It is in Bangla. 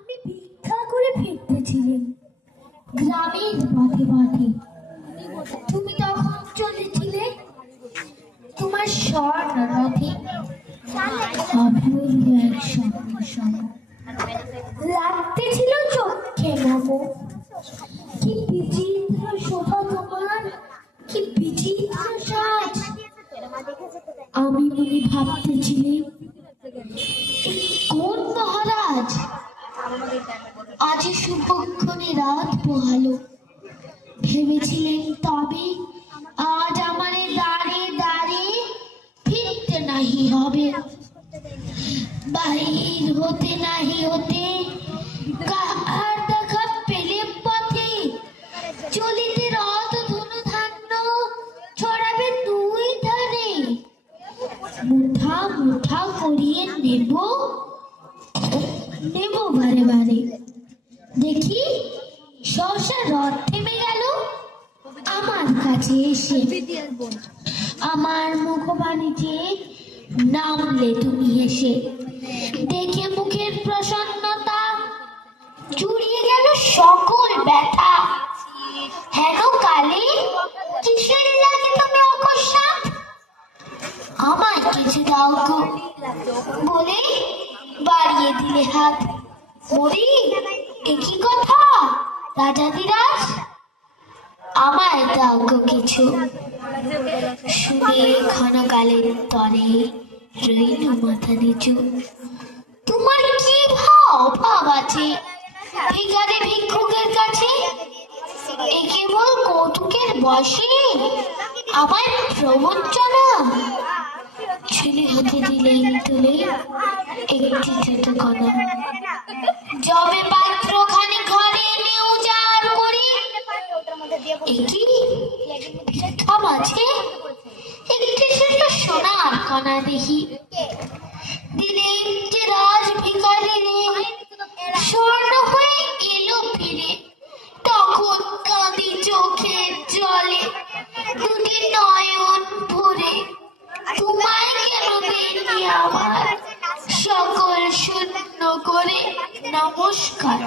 আপনি ভিক্ষা করে ফিরতেছিলেন গ্রামের পথে পথে। তুমি তখন চলেছিলে তোমার স্বর্ণ রথে, অপূর্ব এক স্বপ্ন সম লাগতেছিল চোখে মম। কি বিচিত্র শোভা তোমার, কি বিচিত্র সাজ। আমি মনে ভাবতেছিলে কোন মহারাজ আজ শুভক্ষণে রাত পোহালো। ভেবেছিলেন তবে আজ আমারে দাঁড়ে দাঁড়ে ফিরতে নাহি হবে, বাহির হতে নাহি হতে কাহার দেখা পেলে পথে। চলিতে রথ ধনু ধান্য ছড়াবে দুই ধারে, মুঠা মুঠা করিয়ে নেব নেব বারে বারে। দেখি সহসা রথ থেমে গেল আমার কাছে এসে। আমার মুখবাণীতে নামলে তুমি এসে। দেখে মুখের প্রসন্নতা জুড়িয়ে গেল সকল ব্যথা। হেন কালে কিসের লাগে তুমি অকস্মাৎ, আমায় কিছু দাও গো বলে বাড়িয়ে দিলে হাত। বলি একই কথা রাজাধিরাজ, আমায় দাও গো কিছু। শুনে ক্ষণকালের তরে রইল মাথা নিচু। তোমার কি ভাব আছে ভিখারি ভিক্ষুকের কাছে? এ কেবল কৌতুকের বশে আমায় প্রবঞ্চনা। ছেলে হাতে দিলেন তুলে একটি জুতোখানা, যবে পাত্রখানি ঘরে এনে উজাড় করি। একই ভিক্ষা মাঝে একটি ছোট সোনার কণা দেখি। দিলেন যে রাজ ভিখারি রে, স্বর্ণ হয়ে এলো ফিরে। তখন কাঁদি চোখের জলে দুটি নয়ন ভরে। তোমায় কেন দেননি আমার সকল শূন্য করে নমস্কার।